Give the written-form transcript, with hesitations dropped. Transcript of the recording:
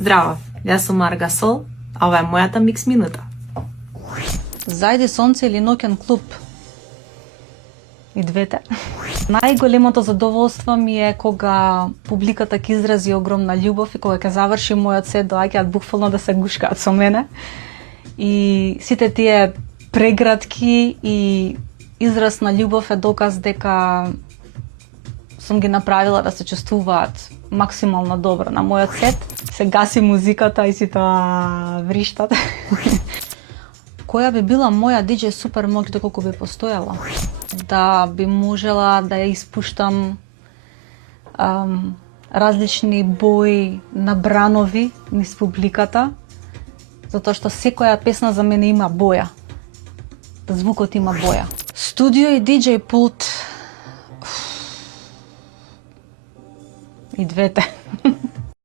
Здраво, јас сум Марга Сол, а ова е мојата микс минута. Зајде сонце или ноќен клуб? И двете. Најголемото задоволство ми е кога публиката ќе изрази огромна љубов и кога ќе заврши мојот сет, доаѓаат буквално да се гушкаат со мене. И сите тие прегратки и израз на љубов е доказ дека сум ги направила да се чувствуваат максимално добро на мојот сет. Се гаси музиката и сите вриштат. Која би била моја DJ супермоќ доколку би постојала? Да би можела да ја испуштам различни бои на бранови низ публиката, затоа што секоја песна за мене има боја. Звукот има боја. Студио и DJ пулт. И двете.